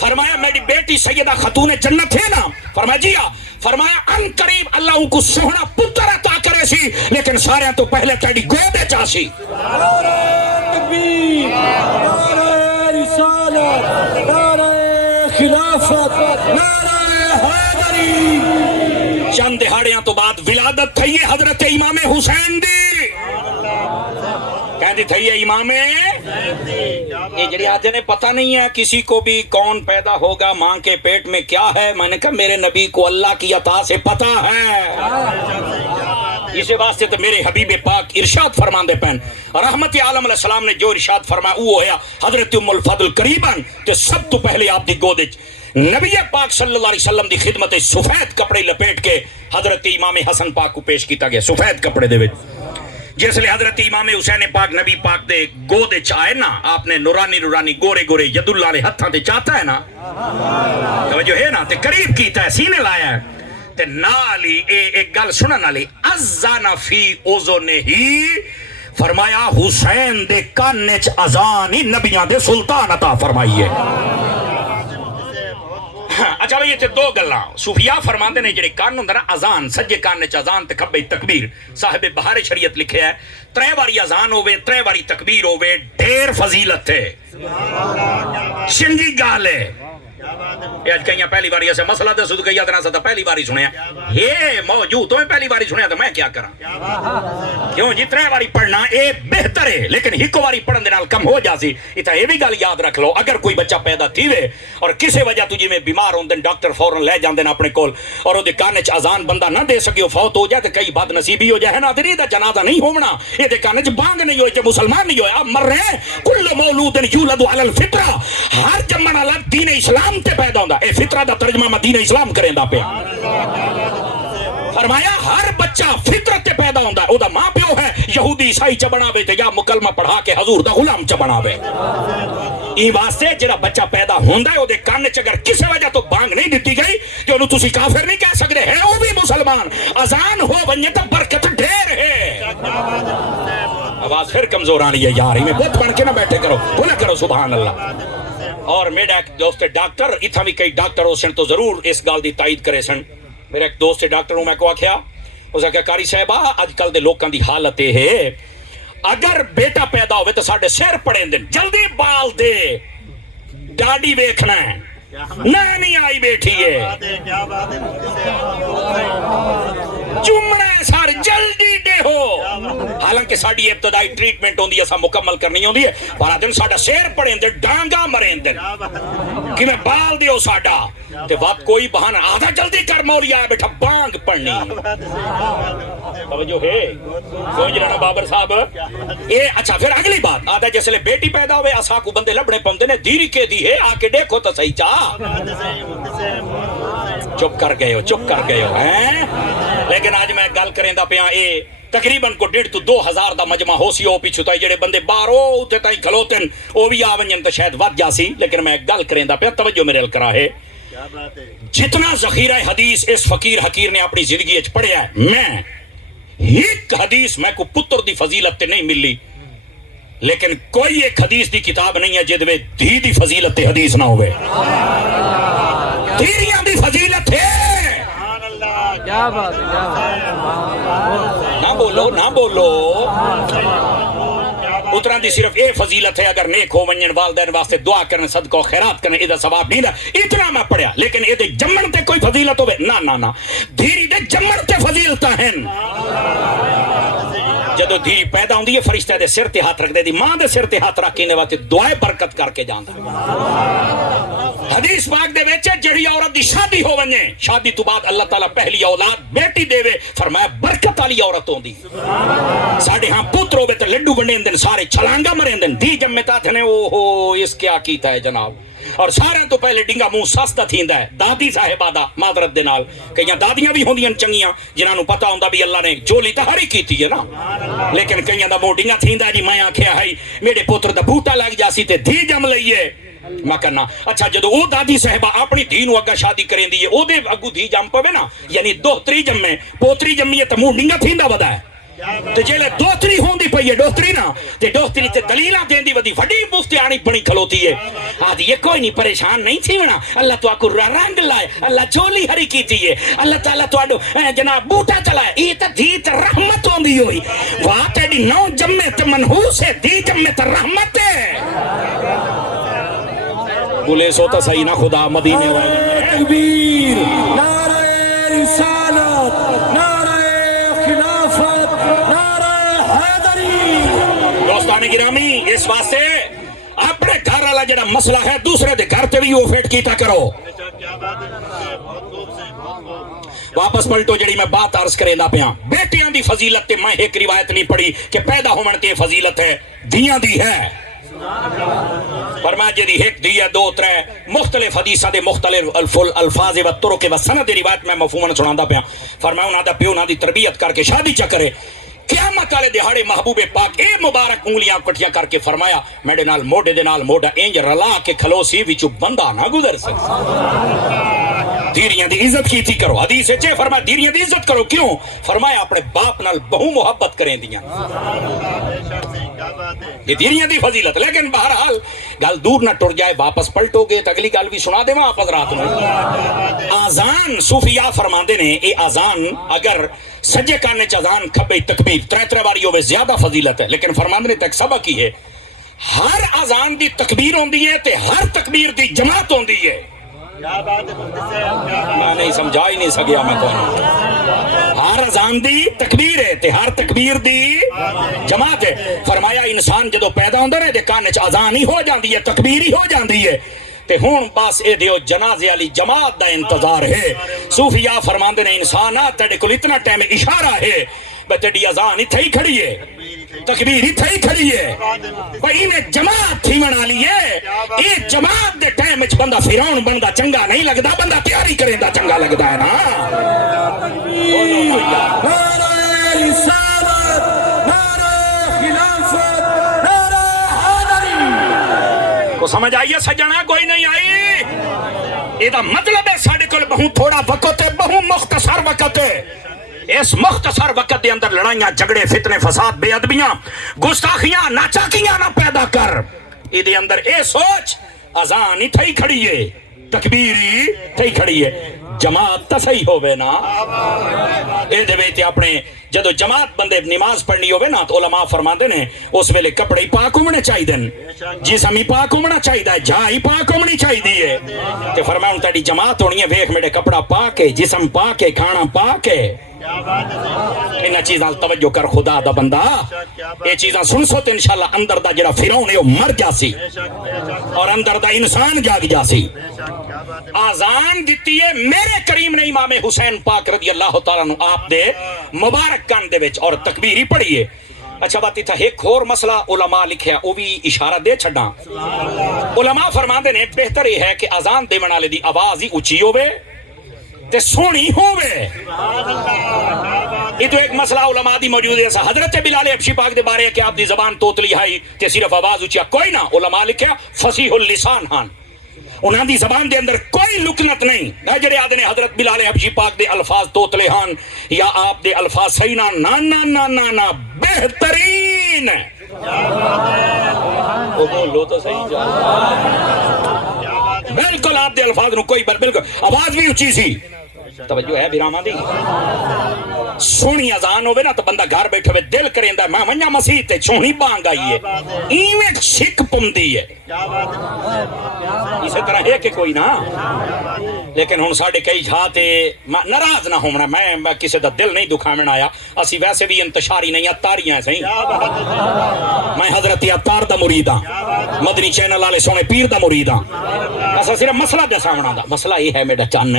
فرمایا میری بیٹی سیدہ خاتون جنت ہے نا فرمایا جی ہاں فرمایا ان قریب اللہ ان کو سونا پتر عطا کرے سی لیکن سارے تو پہلے تیری گود چاسی نعرہ تکبیر نعرہ رسالت نعرہ خلافت نعرہ حیدری چند دہاڑیاں تو بعد ولادت تھی حضرت امام حسین دی کہندی تھی امام یہ جڑی آجے نے پتہ نہیں ہے کسی کو بھی کون پیدا ہوگا ماں کے پیٹ میں کیا ہے میں نے کہا میرے نبی کو اللہ کی عطا سے پتہ ہے اسے واسطے تو میرے حبیب پاک ارشاد فرمان دے پہن رحمت عالم علیہ السلام نے جو ارشاد فرمایا وہ ہویا حضرت ام الفضل قریباً تو سب تو پہلے آپ دی گودج نبی پاک صلی اللہ علیہ وسلم دی خدمت سفید کپڑے لپیٹ کے حضرت امام حسن پاک کو پیش کیتا گیا سفید کپڑے دے وچ جس لئے حضرت امام حسین پاک نبی پاک دے گودے چاہے نا آپ نے نورانی گورے گورے ید اللہ علیہ ہتھاں تے چاہتا ہے نا توجہ ہے نا تے قریب کیتا ہے سینے لایا ہے تے نال ہی ایک گل سنن والی اذان فی اذنہی فرمایا حسین دے کان وچ اذان ہی نبیاں دے سلطان عطا فرمائی ہے. اچھا بھئی یہ دو گلاں صوفیاء فرماندے نے جڑے کان ہوندا نا اذان سجے کان وچ اذان تے کھبے تکبیر صاحب بہار شریعت لکھیا ہے 3 باری اذان ہوے 3 باری تکبیر ہوے ڈھیر فضیلت ہے چنگی گل ہے. یہ اج کہیں پہلی باری ایسے مسئلہ دے سود کئی ادنا سدا پہلی باری سنیا یہ موجود تو میں پہلی باری سنیا تو میں کیا کراں کیوں جی 3 باری پڑھنا اے بہتر ہے لیکن ایک باری پڑھن دے نال کم ہو جاسی. ایتھا یہ بھی گل یاد رکھ لو اگر کوئی بچہ پیدا تھیوے اور کسی وجہ تو جویں بیمار ہوندے ڈاکٹر فوراً لے جاندے اپنے کول اور او دے کان وچ اذان بندہ نہ دے سکے فوت ہو جائے تے کئی بد نصیبی ہو جائے ہے نا تے دا جنازہ نہیں ہونا اے دے کان وچ بانگ نہیں ہوئے تے مسلمان نہیں ہوئے اب مر رہے کل مولود یولد علی الفطرہ ہر جمن والا دین اسلام تے پیدا ہوندا اے فطرہ دا ترجمہ میں دین اسلام کریندا پیا. فرمایا ہر بچہ فطرت تے پیدا ہوندا ہے او دا ماں پیو ہے یہودی عیسائی چ بناوے تے یا مکلمہ پڑھا کے حضور دا غلام چ بناوے. ای واسطے جڑا بچہ پیدا ہوندا ہے او دے کان وچ اگر کسی وجہ تو بانگ نہیں دتی گئی تے اونوں تسی کافر نہیں کہہ سکدے ہے او بھی مسلمان. اذان ہو ونجے تے برکت ڈھیر ہے. آواز پھر کمزور آنی ہے یار میں بت بن کے نہ بیٹھے کرو بولا کرو سبحان اللہ. اور میرا ایک دوست ڈاکٹر اتھا بھی کئی ڈاکٹر ہو سن تو ضرور اس گل دی تائید کرے سن. میرا ایک دوست ڈاکٹر ہوں میں کو آکھیا اس نے کہا قاری صاحبہ اج کل دے لوکاں دی حالت یہ ہے اگر بیٹا پیدا ہوئے تو ساڈے سر پڑے دن جلدی بال دے ڈاڈی ویکھنا ہے نانی آئی بیٹھی ہے چمڑا سر جلدی دے ہو. حالانکہ ساڈی ابتدائی ٹریٹمنٹ ہوندی ہے اسا مکمل کرنی ہوندی ہے پر دن ساڈا سر پڑے دن ڈانگا مرے دن کہ میں بال دیو ساڈا تے وقت کوئی بہانہ آدھا جلدی کر مولیا ہے بیٹھا بانگ پڑھنی. توجہ ہے سمجھ رہے نا بابر صاحب اے. اچھا پھر اگلی بات آدھا جیسے بیٹی پیدا ہوئے اسا کو بندے لبنے پوندے نے دیری کے دی ہے آ کے دیکھو تو صحیح چاہ چپ کر گئے ہو ہیں. لیکن آج میں گل کریں دا پیاں اے تقریباً کو 1.5 تو 2,000 دا مجمع ہو سی او پیچھو تائی جڑے بندے باہر او تے تائی کھلوتن او بھی آونجن تو شاید ود جاسی. لیکن میں گل کریں دا پیاں توجہ میرے کرا ہے جتنا ذخیرہ حدیث اس فقیر حقیر نے اپنی زندگی اچ پڑھیا ہے میں ایک حدیث میں کو پتر دی فضیلت تے نہیں ملی لیکن کوئی ایک حدیث دی کتاب نہیں ہے جدوے دھی دی فضیلت تے حدیث نہ ہوئے. دھیریاں دی فضیلت ہے کیا بات نہ بولو اتنا دی صرف اے فضیلت ہے اگر نیک ہو ونجن والدین واسطے دعا کرنے صدقہ و خیرات کرنے ادھا ثواب نہیں دا اتنا میں پڑھیا. لیکن ادھے جمن تے کوئی فضیلت ہوئے نا دھیری دے جمن تے فضیلتہ ہیں. جدو دھی پیدا ہوندی ہے فرشتہ دے سر تے ہاتھ رکھ دے دی ماں دے سر تے ہاتھ رکھ کے واسطے دعائے برکت کر کے جاندا. حدیث پاک دے وچ جڑی عورت دی شادی ہو ونجے شادی تو بعد اللہ تعالیٰ پہلی اولاد بیٹی دے وے فرمایا برکت والی عورت ہوندی. ساڈے ہاں پتر ہوے تے لڈو بنڈین دن سارے چھلانگا مرین دن دی جمتا تھنے او ہو اس کیا کیتا ہے جناب. اور سارے تو پہلے ڈنگا منہ سستا تھیندا ہے دادی صاحبہ دا معذرت دے نال کئی دادیاں بھی ہوندیاں چنگیاں جنہاں نوں پتہ ہوندا بھی اللہ نے جولی تے ہری کیتی ہے نا لیکن کئی دا منہ ڈنگا تھیندا جی میں آکھیا ہے میرے پتر دا بوٹا لگ جاسی تے دھی جم لئیے میں کرنا. اچھا جدو او دادی صاحبہ اپنی دھی نوں اگا شادی کریں دی ہے او دے اگو دھی جم پوے نا یعنی دوہتری جمے پوتری جمی ہے تے منہ ڈنگا تھیندا ودا ہے تے جیلے دوہتری ہوندی پئی ہے دوہتری نا تے دوہتری تے دلیلاں دیندی ودی وڈی مفتیانی بنی کھلوتی ہے آدھی یہ کوئی نہیں پریشان نہیں تھی ونا اللہ تو کو رنگ لائے اللہ چولی ہری کیتی ہے اللہ تعالیٰ تو جناب بوٹا چلائے یہ تے دھی تے رحمت ہوندی ہوئی واہ تیری نو جمے تے منحوس ہے دھی جمے تے رحمت ہے. بولے سوتا صحیح نہ خدا مدینے والے تکبیر نعرہ رسالت نعرہ خلافت نعرہ حیدری. دوستان گرامی اس واسطے اپنے گھر والا جڑا مسئلہ ہے دوسرے دے گھر تے بھی وہ فٹ کیتا کرو. واپس پلٹو جڑی میں بات عرض کرے دا پیاں بیٹیاں دی فضیلت تے میں ایک روایت نہیں پڑھی کہ پیدا ہومن تے فضیلت ہے دیاں دی ہے فرمایا جدی ایک دیا دو ترے مختلف حدیثہ دے مختلف الفاظ و طرق و سند روایت میں مفہوماً سناندا پیا. فرمایا انہاں دا پیو انہاں دی تربیت کر کے شادی چا کرے قیامت والے دہاڑے محبوب پاک اے مبارک انگلیاں کٹھیاں کر کے فرمایا میرے نال موڈے دے نال موڈا انج رلا کے کھلوسی وچوں بندہ نہ گزر سکتا. دیریاں دی عزت کیتی کرو. حدیث چے فرمایا دیریاں دی عزت کرو. کیوں؟ فرمایا اپنے باپ نال بہو محبت کریں دیاں. یہ دیریاں دی فضیلت. لیکن بہرحال گل دور نہ ٹر جائے, واپس پلٹو گے تو اگلی گل بھی سنا دے آپ حضرات نے. آزان صوفیاء فرماندے نے اے آزان اگر سجے کانے چ اذان کھبے تکبیر ترے باری ہوے زیادہ فضیلت ہے. لیکن فرماندے نے تک سبق ہی ہے, ہر اذان دی تکبیر ہوندی ہے تے ہر تکبیر دی جماعت ہوندی ہے. میں نہیں سمجھا ہی نہیں سکیا میں تو. ہر اذان دی تکبیر ہے تے ہر تکبیر دی جماعت ہے. فرمایا انسان جدو پیدا ہوندا ہے دے کان وچ اذان ہی ہو جاندی ہے, تکبیر ہی ہو جاندی ہے. تے ہن بس اے دیو جنازے والی جماعت دا انتظار ہے. صوفیاء فرماندے نے انسان تیرے کول اتنا ٹائم اشارہ ہے بے تیری اذان ایتھے ہی کھڑی ہے, تکبیر ایتھے ہی کھڑی ہے. بھئی میں جماعت تھی بنا لی ہے. یہ جماعت دے ٹائم وچ بندہ فرعون بندا چنگا نہیں لگدا, بندہ تیاری کریندا چنگا لگدا ہے نا. نعرہ رسالت, نعرہ خلافت, نعرہ حیدری. کو سمجھ آئیے سجنا؟ کوئی نہیں آئی؟ یہ مطلب ہے ساڑھے کل بہت تھوڑا وقت ہے, بہت مختصر وقت ہے. اس مختصر وقت دے اندر لڑائیاں جھگڑے فتنے فساد بے ادبیاں گستاخیاں ناچاکیاں نہ پیدا کر. یہ دے اندر اے سوچ اذان ہی تھئی کھڑی ہے, تکبیر ہی تھئی کھڑی ہے, جماعت تا صحیح ہوئے نا. اے دے بیتے اپنے جدو جماعت بندے نماز پڑھنی ہوئے نا تو علماء فرماندے نے اس ویلے کپڑے پاک ہونے چاہی دن, جسم ہی پاک ہونا چاہی دا, جا ہی پاک ہونی چاہی دی ہے. تو فرمایا ان تیری جماعت ہونی ہے, ویکھ میرے کپڑا پاک ہے, جسم پاک ہے, کھانا پاک ہے. انہاں چیزاں توجہ کر خدا دا بندہ. یہ چیزاں سن سو تو انشاءاللہ اندر دا جڑا فرعون ہے وہ مر جاسی اور اندر دا انسان جاگ جاسی. آزان دیتی ہے میرے کریم نے امام حسین پاک رضی اللہ تعالیٰ عنہ آپ دے مبارک کان دے وچ اور تکبیری پڑھی ہے. اچھا بات تھا ایک اور مسئلہ علماء لکھیا وہ بھی اشارہ دے چھڑا. علماء فرماندے نے بہتر یہ ہے کہ آزان دے والے دی آواز ہی اونچی ہوے تے سونی ہوے. یہ تو ایک مسئلہ علماء دی موجود ہے. حضرت بلال حبشی پاک دے بارے کہ آپ دی زبان توتلی ہائی تے صرف آواز اونچیا کوئی نہ. علماء لکھیا فصیح اللسان ہان, انہاں دی زبان دے اندر کوئی لکنت نہیں. جڑے آدھے نے حضرت بلال حبشی پاک دے الفاظ توتلے ہان یا آپ دے الفاظ صحیح نہ نا نا نا نا نا بہترین. وہ بولو تو صحیح جا. بالکل آپ دے الفاظ نو کوئی بالکل آواز بھی اونچی سی. توجہ ہے بیراما دی. سونی اذان ہوئے نا تو بندہ گھر بیٹھے ہوئے دل کریندا میں ونجا مسیح تے سونی بانگ آئی ہے, ایویں شک پمدی ہے. اسی طرح ہے کہ کوئی نہ. لیکن ہن ساڈے کئی جھاتے ناراض نہ ہونا, میں کسی دا دل نہیں دکھاوਣ آیا. اسی ویسے بھی انتشاری نہیں اتاریاں صحیح. میں حضرت اتار دا مرید ہاں, مدنی چینل والے سونے پیر دا مرید ہاں. اصل صرف مسئلہ دساونا دا مسئلہ یہ ہے میرا چن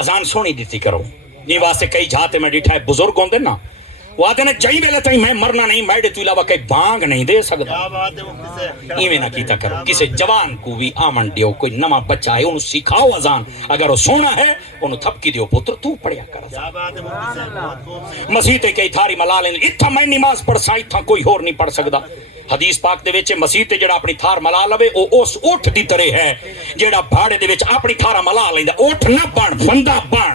اذان سونی دیتی کرو. یہ واسطے کئی جاتے میں ڈیٹھا ہے بزرگ ہوندے نا وہ آتے نے جائی ویلے تھی میں مرنا نہیں, میڈے تو علاوہ کئی بانگ نہیں دے سکتا. ایویں نہ کیتا کرو. کسی جوان کو بھی آمن دیو, کوئی نما بچہ ہے انہوں سکھاؤ اذان. اگر وہ سونا ہے انہوں تھپکی دیو پتر تو پڑھیا کر. مسیح تے کئی تھاری ملال ہیں اتھا میں نماز پڑھ سا اتھا کوئی اور نہیں پڑھ سکتا. حدیث پاک دے وچ مسیح تے جڑا اپنی تھار ملا لوے او اس اٹھ دی طرح ہے جڑا بھاڑے دے وچ اپنی تھارا ملا لیندا. اٹھ نہ بن بندہ بن.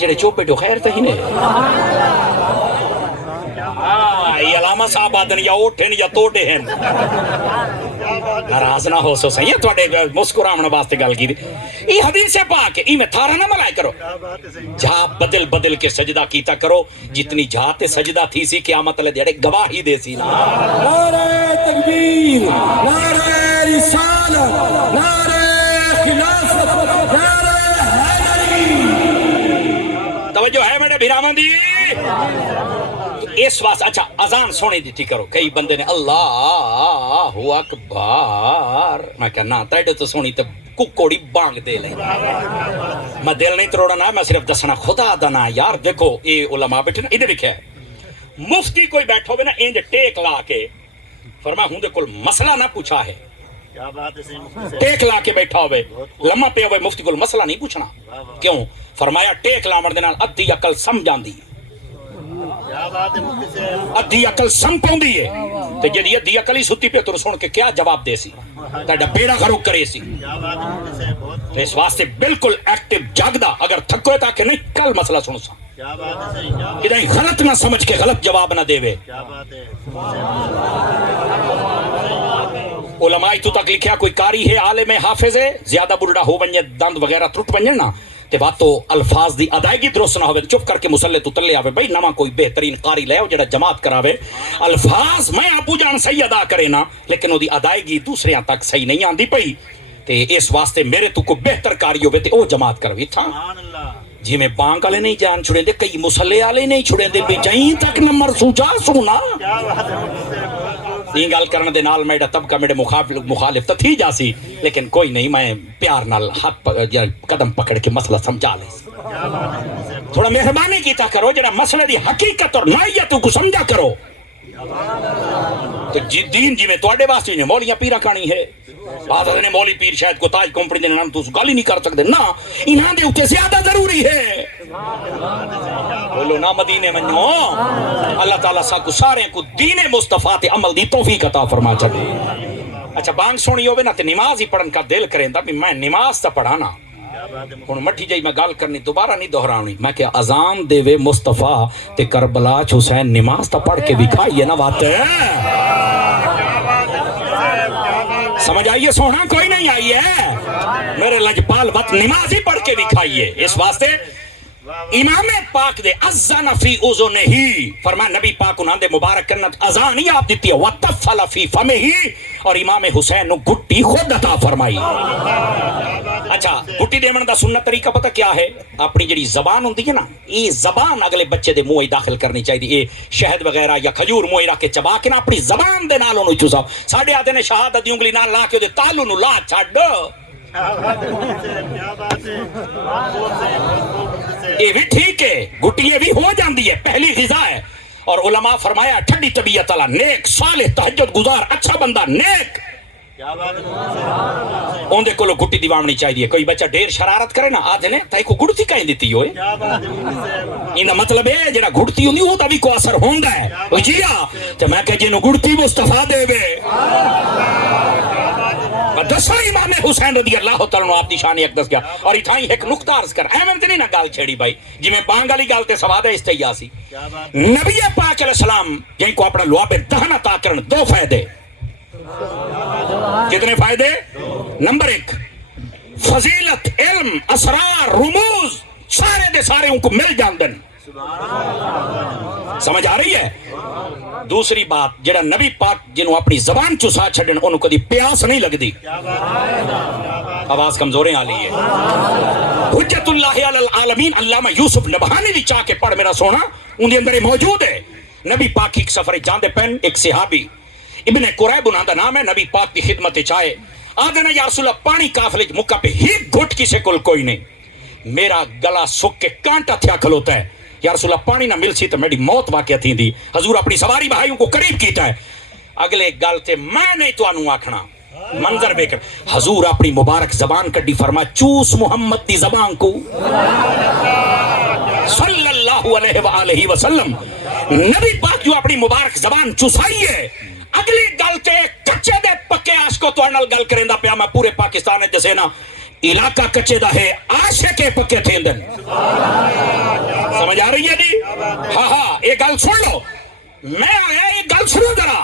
جڑے چوپے تو خیر تے ہی نے یہ علامہ صاحب آدن یا اوٹھن یا توڑے ہیں. ناراض نہ ہو سو صحیح ہے تواڈے مسکراون واسطے گل کی. یہ حدیث پاک ہے, میں تھارا نہ ملائے کرو. جا بدل بدل کے سجدہ کیتا کرو. جتنی جا تے سجدہ تھی سی قیامت والے دیڑے گواہی دے سی نا. نعرہ تکبیر, نعرہ رسالت, نعرہ خلافت, نعرہ حیدری. توجہ ہے میرے بھراواں دی. اس واسطے اچھا اذان سونی دیتی کرو. کئی بندے نے اللہ اکبر, میں کہنا تیڈے تو سونی تے ککوڑی بانگ دے لیں. میں دل نہیں تروڑنا, میں صرف دسنا خدا دنا یار. دیکھو اے علماء بیٹھے نا, ادھر لکھا ہے مفتی کوئی بیٹھو ہوئے نا انج ٹیک لا کے فرمایا ہوں دے کل مسئلہ نہ پوچھا ہے. ٹیک لا کے بیٹھا ہوئے لمحہ پہ ہوئے مفتی کل مسئلہ نہیں پوچھنا. کیوں؟ فرمایا ٹیک لا مردے نال ادھی عقل سمجھان دی. ادھی عقل سم پاؤندی ہے تے جدی ادھی عقل ہی ستی پہ تو سن کے کیا جواب دے سی تہاڈا بیڑا غرق کرے سی تے اس واسطے بالکل ایکٹیو جاگدا اگر تھکو تا کہ نہیں کل مسئلہ سن سا کدیں غلط نہ سمجھ کے غلط جواب نہ دے وے علماء تو تک لکھیا کوئی قاری ہے عالم حافظ ہے زیادہ بڑھڑا ہو ونجے دند وغیرہ ٹوٹ ونجے نا تے بات تو الفاظ دی ادائیگی درست نہ ہوے چپ کر کے مصلی تو تلے آوے بھائی نواں کوئی بہترین قاری لے جڑا جماعت کراوے الفاظ میں ابو جان صحیح ادا کرے نا لیکن وہ دی ادائیگی دوسریاں تک صحیح نہیں آندی پئی تے اس واسطے میرے تو کو بہتر قاری ہوے تے او جماعت کروی تھا جی میں بانک والے نہیں جان چھڑے دے کئی مصلی والے نہیں چھڑے دے بجائیں تک نمبر سوچا سونا یہ گل کرنے دے نال میرا طبقہ میرے مخالف تو تھی جاسی لیکن کوئی نہیں میں پیار نال ہاتھ قدم پکڑ کے مسئلہ سمجھا لے تھوڑا مہربانی کیتا کرو جڑا مسئلے دی حقیقت اور نائیت کو سمجھا کرو تو دین جی میں تواڈے واسطے نے مولیاں پیرا کھانی ہے بعض نے مولی پیر شاید کو تاج کمپنی دے نام تو گل ہی نہیں کر سکتے نا انہاں دے اوتے زیادہ ضروری ہے بولو نا مدینے منو اللہ تعالیٰ سارے کو دین مصطفیٰ تے عمل دی توفیق عطا فرما چھڑے اچھا بانگ سونی ہوے نا تے نماز ہی پڑھن کا دل کریندا بھی میں نماز تا پڑھانا ہن مٹھی جئی میں گل کرنی دوبارہ نہیں دہراونی میں کہ اذان دے وے مصطفیٰ تے کربلا حسین نماز تا پڑھ کے دکھائیے نا بات سمجھ آئیے سونا کوئی نہیں آئی ہے میرے لجپال وقت نماز ہی پڑھ کے دکھائیے اس واسطے امام پاک دے اذن فی اذنہ فرمایا نبی پاک انہاں دے مبارک کرنت اذان ہی آپ دیتی ہے وتفل فی فمہ اور امام حسین نو گھٹی خود عطا فرمائی اچھا گھٹی دیون دا سنت طریقہ پتہ کیا ہے اپنی جڑی زبان ہوندی ہے نا یہ زبان اگلے بچے دے منہ داخل کرنی چاہیے یہ شہد وغیرہ یا کھجور منہ رکھ کے چبا کے نا اپنی زبان دے نال اونوں چوسا ساڈے آدھے نے شہادت دی انگلی نال لا کے دے تالو نو لا چھڈ یہ بھی ٹھیک ہے گھٹی یہ بھی ہو جاندی ہے پہلی غذا ہے اور علماء فرمایا ٹھنڈی طبیعت والا نیک صالح تہجد گزار اچھا بندہ نیک اوندے کولو گھٹی دیوامنی چاہیے کوئی بچہ ڈیر شرارت کرے نا آج نے تائی کو گھڑتی کہیں دیتی ہوئے انہا مطلب ہے جنہا گھڑتی ہوندی ہو دا بھی کو اثر ہوندا ہے جیا تو میں کہ جنہوں گھڑتی مصطفیٰ دے بے دسا امام حسین رضی اللہ تعالیٰ آپ دی شان اقدس کیا اور اتھائی ایک نقطہ عرض کر احمد نہیں نا گال چھیڑی بھائی جی میں بانگالی گالتے سوادہ استعیٰ سی نبی پاک علیہ السلام جن کو اپنا لواب دہنہ تاکرن دو فائدے کتنے فائدے نمبر ایک فضیلت علم اسرار رموز سارے دے سارے ان کو مل جاندن سمجھ آ رہی ہے دوسری بات جڑا نبی پاک جنہوں اپنی زبان چسا چھڑن انہوں کدی پیاس نہیں لگ دی آواز کمزوریں آ لی ہے حجت اللہ علی العالمین علامہ یوسف نبہانی بھی چاہ کے پڑھ میرا سونا ان دے اندر موجود ہے نبی پاک ایک سفر جاندے پہن ایک صحابی ابن قریب انہاں دا نام ہے نبی پاک کی خدمت چاہے آدھنا یا رسول اللہ پانی کافلے مکہ پہ ہی گھٹ کسے کل کوئی نہیں میرا گلا سکھ کے کانٹا تھیا کھلوتا ہے یا رسول اللہ پانی نہ مل سی تو میری موت واقع تھی دی حضور اپنی سواری بھائیوں کو قریب کیتا ہے اگلے گل تے میں نہیں تو انو آکھنا منظر بے کر حضور اپنی مبارک زبان کڈی فرما چوس محمد دی زبان کو صلی اللہ علیہ وآلہ وسلم نبی پاک جو اپنی مبارک زبان چوسائی ہے اگلی گل تے کچے دے پکے عاشقوں تو انل گل کریں دا پیا میں پورے پاکستان جسے نا علاقہ کچے دا ہے عاشق پکے تھے دن سمجھ آ رہی ہے جی ہاں یہ گل سن لو میں آیا یہ گل سنو ذرا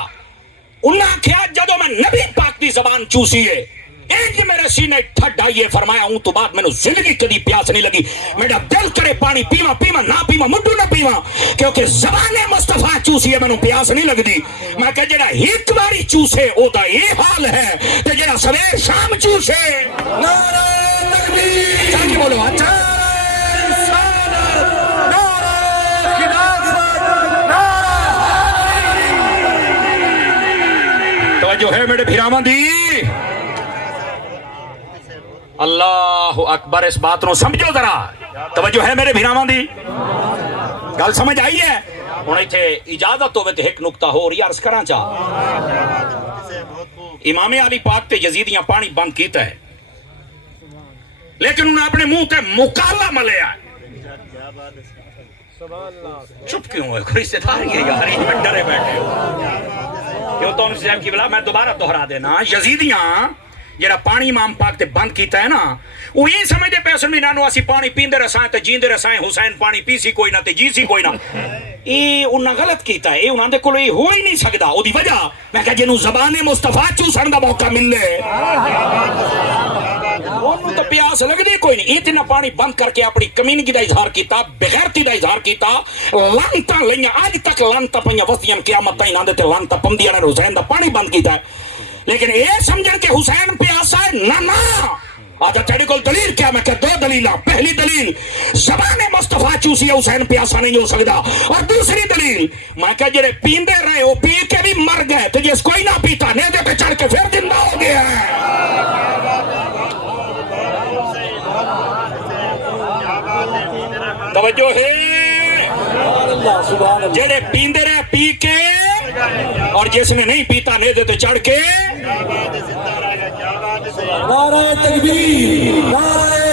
انہاں کیا جدو میں نبی پاک دی زبان چوسی ہے ایک میرے سینے ٹھڈ آئیے فرمایا ہوں تو بعد میں نے زندگی کدی پیاس نہیں لگی میرا دل کرے پانی پیما پیما نہ پیما مڈو نہ پیما کیونکہ زبان مصطفیٰ چوسی ہے میں نے پیاس نہیں لگ دی میں کہ جڑا ایک باری چوسے او دا یہ حال ہے کہ جڑا سویر شام چوسے نعرہ تکبیر چاہیے بولو اچھا جو ہے میرے بھیرامان دی اللہ اکبر اس بات نو سمجھو ذرا توجہ ہے میرے بھیرامان دی گل سمجھ آئی ہے انہیں تھے اجازت ہوئے تھے ایک نکتہ ہو رہی عرض کرنا چاہ امام علی پاک تے یزیدیاں پانی بند کیتا ہے لیکن انہیں اپنے منہ تے مکالا ملیا ہے چپ کیوں ہوئے؟ کوئی رشتے دار ہی ہے یار، اس میں ڈرے بیٹھے ہو کیوں؟ تو ان سے کی بلا میں دوبارہ دہرا دینا، یزیدیاں جڑا پانی امام پاک تے بند کیتا ہے نا، وہ یہ سمجھتے پہ اصل میں نانو اسی پانی پیندے رسائیں تے جیندے رسائیں، حسین پانی پی سی کوئی نہ تے جی سی کوئی نہ. یہ انہاں غلط کیتا ہے، یہ انہاں دے کولو یہ ہو ہی نہیں سکدا. او دی وجہ میں کہ جنوں زبان مصطفیٰ چوسن دا موقع ملے انہوں تو پیاس لگدی کوئی نہیں. اتنا پانی بند کر کے اپنی کمینگی دا اظہار کیتا، بغیرتی دا اظہار کیتا، لعنتاں لئیاں اج تک لعنتاں پئیاں وسدیاں قیامت تائیں انہاں دے تے لعنتاں پندیاں نے. حسین دا پانی بند کیتا ہے لیکن یہ سمجھن کہ حسین پیاسا ہے، نہ آجا تیرے کو دلیل کیا؟ میں کہ دو دلیلاں. پہلی دلیل زبان مصطفیٰ چوسی ہے، حسین پیاسا نہیں ہو سکتا. اور دوسری دلیل میں کہ جڑے پیندے رہے وہ پی کے بھی مر گئے، تو جس کوئی نہ پیتا نیزے پہ چڑھ کے پھر زندہ ہو گیا ہے. توجہ ہے، جڑے پیندے رہے پی کے، اور جس نے نہیں پیتا نیزے تو چڑھ کے. نعرہ تکبیر، نعرہ